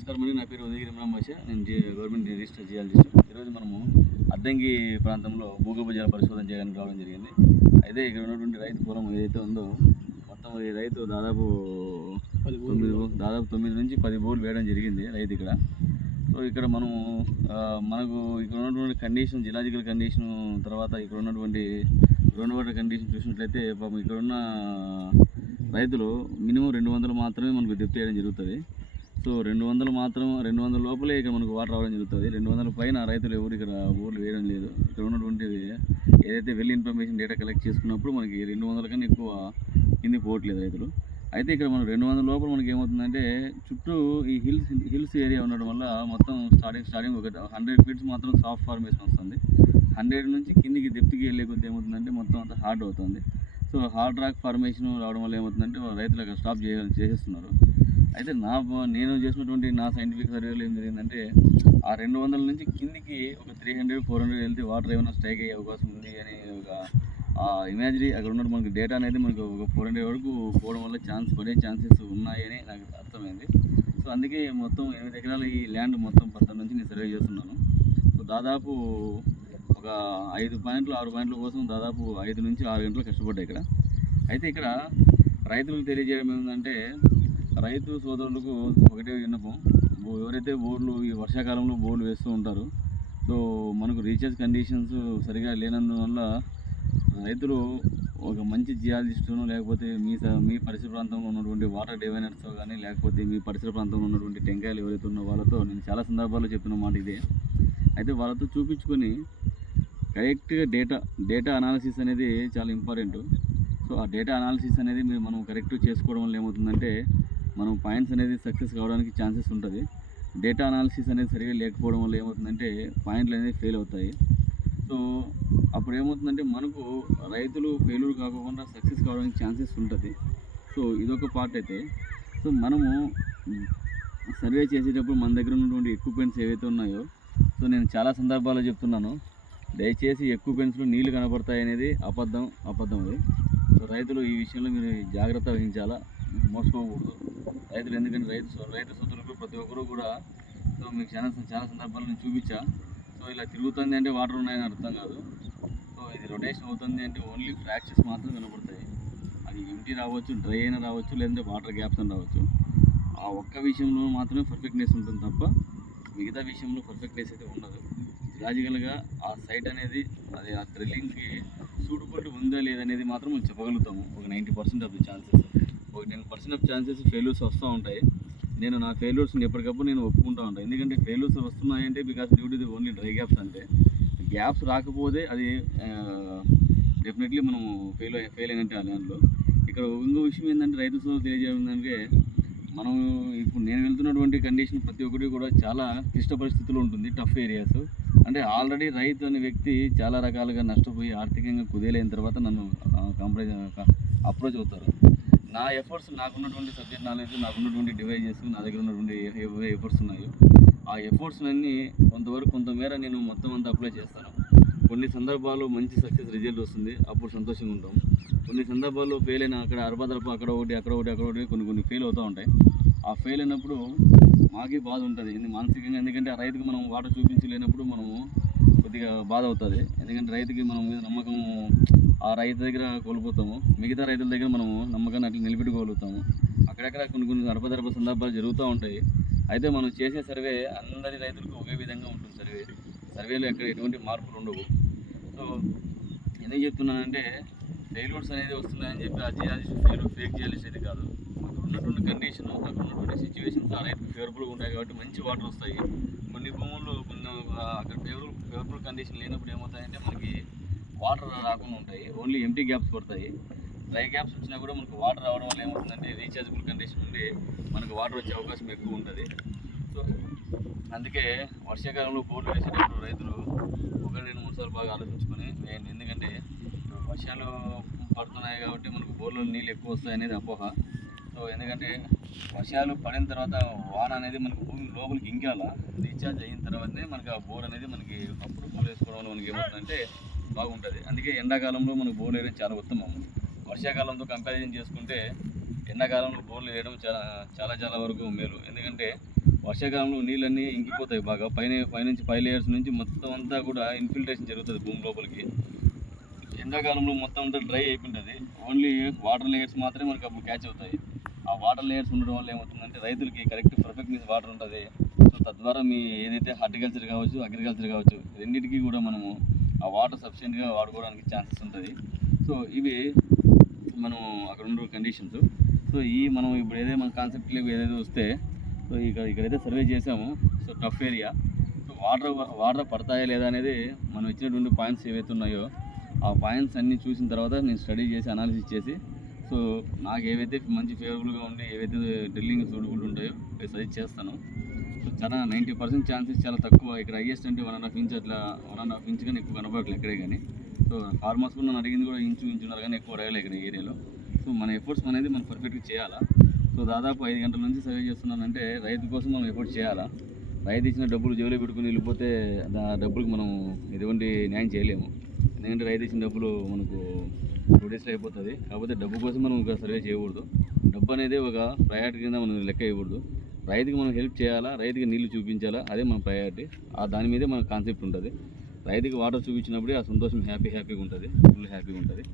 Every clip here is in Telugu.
నమస్కారం అండి. నా పేరు ఉదయగిరి భాష. నేను గవర్నమెంట్ రిజిస్టర్ జియాలజిస్ట్. ఈరోజు మనము అద్దంకి ప్రాంతంలో భూగర్భ జల పరిశోధన చేయడానికి రావడం జరిగింది. అయితే ఇక్కడ ఉన్నటువంటి రైతు పొలం ఏదైతే ఉందో మొత్తం ఈ రైతు దాదాపు 9 నుంచి 10 బోర్లు వేయడం జరిగింది రైతు ఇక్కడ. సో ఇక్కడ మనకు ఇక్కడ ఉన్నటువంటి కండిషన్, జియలాజికల్ కండిషన్, తర్వాత ఇక్కడ ఉన్నటువంటి గ్రౌండ్ వాటర్ కండిషన్ చూసినట్లయితే పాపం ఇక్కడ ఉన్న రైతులు మినిమం 200 మాత్రమే మనకు డెప్త్ చేయడం జరుగుతుంది. సో 200 లోపలే ఇక్కడ మనకు వాటర్ రావడం జరుగుతుంది. 200 పైన రైతులు ఎవరు ఇక్కడ బోర్లు వేయడం లేదు. ఇక్కడ ఉన్నటువంటి ఏదైతే వెల్ ఇన్ఫర్మేషన్ డేటా కలెక్ట్ చేసుకున్నప్పుడు మనకి 200 కన్నా ఎక్కువ కిందికి పోవట్లేదు రైతులు. అయితే ఇక్కడ మనం 200 లోపల మనకి ఏమవుతుందంటే చుట్టూ ఈ హిల్స్ ఏరియా ఉండడం వల్ల మొత్తం స్టార్టింగ్ ఒక 100 ఫీట్స్ మాత్రం సాఫ్ట్ ఫార్మేషన్ వస్తుంది. 100 నుంచి కిందికి డెప్త్కి వెళ్ళే కొద్ది ఏమవుతుందంటే మొత్తం అంతా హార్డ్ అవుతుంది. సో హార్డ్ రాక్ ఫార్మేషన్ రావడం వల్ల ఏమవుతుందంటే రైతులు అక్కడ స్టాప్ చేసేస్తున్నారు. అయితే నేను చేసినటువంటి నా సైంటిఫిక్ సర్వేలో ఏం జరిగిందంటే ఆ 200 నుంచి కిందికి ఒక 300-400 వెళ్తే వాటర్ ఏమైనా స్ట్రైక్ అయ్యే అవకాశం ఉంది అని ఒక ఇమాజినరీ అక్కడ ఉన్న మనకి డేటా అనేది మనకు ఒక 400 వరకు పోవడం వల్ల పడే ఛాన్సెస్ ఉన్నాయని నాకు అర్థమైంది. సో అందుకే మొత్తం 8 ఎకరాల ఈ ల్యాండ్ మొత్తం 10 నుంచి నేను సర్వే చేస్తున్నాను. సో దాదాపు ఒక 5 పాయింట్లు 6 పాయింట్ల కోసం దాదాపు 5 నుంచి 6 గంటలు కష్టపడ్డాయి ఇక్కడ. అయితే ఇక్కడ రైతులకు తెలియజేయడం ఏంటంటే రైతు సోదరులకు ఒకటే విన్నపం, ఎవరైతే బోర్లు ఈ వర్షాకాలంలో బోర్లు వేస్తూ ఉంటారు, సో మనకు రీఛార్జ్ కండిషన్స్ సరిగా లేనందువల్ల రైతులు ఒక మంచి జియాలజిస్టును లేకపోతే మీ పరిసర ప్రాంతంలో ఉన్నటువంటి వాటర్ డివైనర్స్తో కానీ లేకపోతే మీ పరిసర ప్రాంతంలో ఉన్నటువంటి టెంకాయలు ఎవరైతే ఉన్న వాళ్ళతో నేను చాలా సందర్భాల్లో చెప్పిన మాట ఇదే. అయితే వాళ్ళతో చూపించుకొని కరెక్ట్గా డేటా అనాలిసిస్ అనేది చాలా ఇంపార్టెంట్. సో ఆ డేటా అనాలిసిస్ అనేది మనం కరెక్ట్ చేసుకోవడం వల్ల ఏమవుతుందంటే మనం పాయింట్స్ అనేది సక్సెస్ కావడానికి ఛాన్సెస్ ఉంటుంది. డేటా అనాలిసిస్ అనేది సరిగా లేకపోవడం వల్ల ఏమవుతుందంటే పాయింట్లు అనేది ఫెయిల్ అవుతాయి. సో అప్పుడు ఏమవుతుందంటే మనకు రైతులు ఫెయిల్యూర్ కాకుండా సక్సెస్ కావడానికి ఛాన్సెస్ ఉంటుంది. సో ఇదొక పార్ట్ అయితే. సో మనము సర్వే చేసేటప్పుడు మన దగ్గర ఉన్నటువంటి ఎక్విప్మెంట్స్ ఏవైతే ఉన్నాయో, సో నేను చాలా సందర్భాల్లో చెప్తున్నాను, దయచేసి ఎక్విప్మెంట్స్లో నీళ్లు కనబడతాయి అనేది అబద్ధం అది. సో రైతులు ఈ విషయంలో మీరు జాగ్రత్త వహించాలా, మోసపోకూడదు రైతులు. ఎందుకంటే రైతు సోదరులకు ప్రతి ఒక్కరు కూడా సో మీకు చాలా సందర్భాలు నేను చూపించా. సో ఇలా తిరుగుతుంది అంటే వాటర్ ఉన్నాయని అర్థం కాదు. సో ఇది రొటేషన్ అవుతుంది అంటే ఓన్లీ ఫ్రాక్చర్స్ మాత్రం కనబడతాయి. అది ఎంటీ రావచ్చు, డ్రై అయినా రావచ్చు, లేదంటే వాటర్ గ్యాప్స్ అని రావచ్చు. ఆ ఒక్క విషయంలో మాత్రమే పర్ఫెక్ట్నెస్ ఉంటుంది తప్ప మిగతా విషయంలో పర్ఫెక్ట్నెస్ అయితే ఉండదు. లాజికల్గా ఆ సైట్ అనేది అది ఆ డ్రిల్లింగ్కి సూటబుల్ ఉందా లేదనేది మాత్రం మనం చెప్పగలుగుతాము. ఒక 90% ఆఫ్ ది ఛాన్సెస్, ఒక 10% ఆఫ్ ఛాన్సెస్ ఫెయిల్యూర్స్ వస్తూ ఉంటాయి. నేను నా ఫెయిల్యూర్స్ని ఎప్పటికప్పుడు నేను ఒప్పుకుంటూ ఉంటాను. ఎందుకంటే ఫెయిల్యూర్స్ వస్తున్నాయంటే because due to the only dry gaps. అంటే గ్యాప్స్ రాకపోతే అది డెఫినెట్లీ మనం ఫెయిల్ అయినట్టే ఆ ల్యాండ్లో. ఇక్కడ ఇంకో విషయం ఏంటంటే రైతు సోదరులు తెలియజేయడంటే మనం ఇప్పుడు నేను వెళ్తున్నటువంటి కండిషన్ ప్రతి ఒక్కటి కూడా చాలా క్లిష్ట పరిస్థితులు ఉంటుంది, టఫ్ ఏరియాస్. అంటే ఆల్రెడీ రైతు అనే వ్యక్తి చాలా రకాలుగా నష్టపోయి ఆర్థికంగా కుదేలైన తర్వాత నన్ను అప్రోచ్ అవుతారు. నా ఎఫర్ట్స్, నాకున్నటువంటి సబ్జెక్ట్ నాలెడ్జ్, నాకున్నటువంటి డివైజెస్, నా దగ్గర ఉన్నటువంటి ఎఫర్ట్స్ ఉన్నాయో ఆ ఎఫర్ట్స్ అన్నీ కొంతమేర నేను మొత్తం అంతా అప్లై చేస్తాను. కొన్ని సందర్భాల్లో మంచి సక్సెస్ రిజల్ట్ వస్తుంది, అప్పుడు సంతోషంగా ఉంటాం. కొన్ని సందర్భాల్లో ఫెయిల్ అయిన అక్కడ అరపదరప అక్కడ ఒకటి కొన్ని ఫెయిల్ అవుతూ ఉంటాయి. ఆ ఫెయిల్ అయినప్పుడు మాకే బాధ ఉంటుంది మానసికంగా. ఎందుకంటే ఆ రైతుకి మనం వాటర్ చూపించలేనప్పుడు మనము కొద్దిగా బాధ అవుతుంది. ఎందుకంటే రైతుకి మనం మీద నమ్మకం ఆ రైతు దగ్గర కోల్పోతాము, మిగతా రైతుల దగ్గర మనము నమ్మకాన్ని అట్లా నిలబెట్టుకోగలుగుతాము. అక్కడక్కడ కొన్ని అరపదరప సందర్భాలు జరుగుతూ ఉంటాయి. అయితే మనం చేసే సర్వే అందరి రైతులకు ఒకే విధంగా ఉంటుంది. సర్వేలో ఎక్కడ ఎటువంటి మార్పులు ఉండవు. సో ఎందుకు చెప్తున్నానంటే ఫెయిల్యూర్స్ అనేది వస్తున్నాయని చెప్పి ఆ జియాలజిస్ట్ ఫేక్ జియాలజిస్ట్ అయితే కాదు. అక్కడ ఉన్నటువంటి కండిషన్, అక్కడ ఉన్నటువంటి సిచ్యువేషన్స్ ఆ రైతుకి ఫేవరబుల్గా ఉంటాయి కాబట్టి మంచి వాటర్ వస్తాయి. కొన్ని భూముల్లో అక్కడ ఫేవరబుల్ కండిషన్ లేనప్పుడు ఏమవుతాయంటే మనకి వాటర్ రాకుండా ఉంటాయి, ఓన్లీ ఎంటీ గ్యాప్స్ పడతాయి. డ్రై గ్యాప్స్ వచ్చినా కూడా మనకు వాటర్ రావడం వల్ల ఏమవుతుందంటే రీఛార్జబుల్ కండిషన్ ఉండి మనకు వాటర్ వచ్చే అవకాశం ఎక్కువ ఉంటుంది. సో అందుకే వర్షాకాలంలో బోర్లు వేసేటప్పుడు రైతులు 1-2-3 సార్లు బాగా ఆలోచించుకొని వేయండి. ఎందుకంటే వర్షాలు పడుతున్నాయి కాబట్టి మనకు బోర్లో నీళ్ళు ఎక్కువ వస్తాయి అనేది అపోహ. సో ఎందుకంటే వర్షాలు పడిన తర్వాత వాన అనేది మనకు భూమి లోపలికి ఇంకాల రీఛార్జ్ అయిన తర్వాతనే మనకి ఆ బోర్ అనేది మనకి అప్పుడు బోర్ వేసుకోవడం వల్ల మనకి ఏమవుతుందంటే బాగుంటుంది. అందుకే ఎండాకాలంలో మనకు బోర్లు వేయడం చాలా ఉత్తమం. వర్షాకాలంతో కంపారిజన్ చేసుకుంటే ఎండాకాలంలో బోర్లు వేయడం చాలా వరకు మేలు. ఎందుకంటే వర్షాకాలంలో నీళ్ళన్నీ ఇంకిపోతాయి బాగా పైనుంచి 5 లేయర్స్ నుంచి మొత్తం అంతా కూడా ఇన్ఫిల్ట్రేషన్ జరుగుతుంది భూమి లోపలికి. ఎండాకాలంలో మొత్తం అంతా డ్రై అయిపోతుంది. ఓన్లీ వాటర్ లేయర్స్ మాత్రమే మనకు అప్పుడు క్యాచ్ అవుతాయి. ఆ వాటర్ లేయర్స్ ఉండడం వల్ల ఏమవుతుందంటే రైతులకి కరెక్ట్ పర్ఫెక్ట్నెస్ వాటర్ ఉంటుంది. సో తద్వారా మీ ఏదైతే హార్టికల్చర్ కావచ్చు, అగ్రికల్చర్ కావచ్చు, రెండింటికి కూడా మనము ఆ వాటర్ సఫిషియెంట్గా వాడుకోవడానికి ఛాన్సెస్ ఉంటుంది. సో ఇవి మనం అక్కడ ఉండే కండిషన్స్. సో మనం ఇప్పుడు ఏదైతే మన కాన్సెప్ట్ ఏదైతే వస్తే, సో ఇక్కడైతే సర్వే చేసాము. So tough area. So water పడతాయా లేదా అనేది మనం ఇచ్చినటువంటి పాయింట్స్ ఏవైతే ఉన్నాయో ఆ పాయింట్స్ అన్నీ చూసిన తర్వాత నేను స్టడీ చేసి అనాలిసిస్ చేసి, సో నాకు ఏవైతే మంచి ఫేవరబుల్గా ఉండి ఏవైతే డ్రిల్లింగ్ సూటబుల్ ఉంటాయో అవి సజెస్ట్ చేస్తాను. సో చాలా 90% ఛాన్సెస్ చాలా తక్కువ. ఇక్కడ హైయెస్ట్ అంటే 1.5 ఇంచ్ అట్లా 1.5 ఇంచ్ కానీ ఎక్కువ కనపడట్లేదు ఎక్కడే కానీ. సో ఫార్మర్స్ కూడా నన్ను అడిగింది కూడా ఇంచున్నారు కానీ ఎక్కువ రాయలే ఇక్కడ ఏరియాలో. సో మన ఎఫర్ట్స్ అనేది మనం పర్ఫెక్ట్గా చేయాలా. సో దాదాపు 5 గంటల నుంచి సర్వే చేస్తున్నానంటే రైతు కోసం మనం ఎఫర్ట్ చేయాలా. రైతు ఇచ్చిన డబ్బులు జోలో పెట్టుకుని వెళ్ళిపోతే ఆ డబ్బులకు మనం ఎటువంటి న్యాయం చేయలేము. ఎందుకంటే రైతు ఇచ్చిన డబ్బులు మనకు 2 డేస్లో అయిపోతుంది. కాకపోతే డబ్బు కోసం మనం ఇంకా సర్వే చేయకూడదు. డబ్బు అనేది ఒక ప్రయారిటీ కింద మనం లెక్క ఇవ్వకూడదు. రైతుకి మనం హెల్ప్ చేయాలా, రైతుకి నీళ్లు చూపించాలా, అదే మన ప్రయారిటీ. దాని మీదే మన కాన్సెప్ట్ ఉంటుంది. రైతుకి వాటర్ చూపించినప్పుడే ఆ సంతోషం హ్యాపీగా ఉంటుంది, ఫుల్ హ్యాపీగా ఉంటుంది.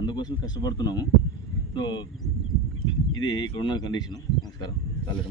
అందుకోసం కష్టపడుతున్నాము. సో ఇది ఇక్కడున్న కండిషను. నమస్కారం. చాలా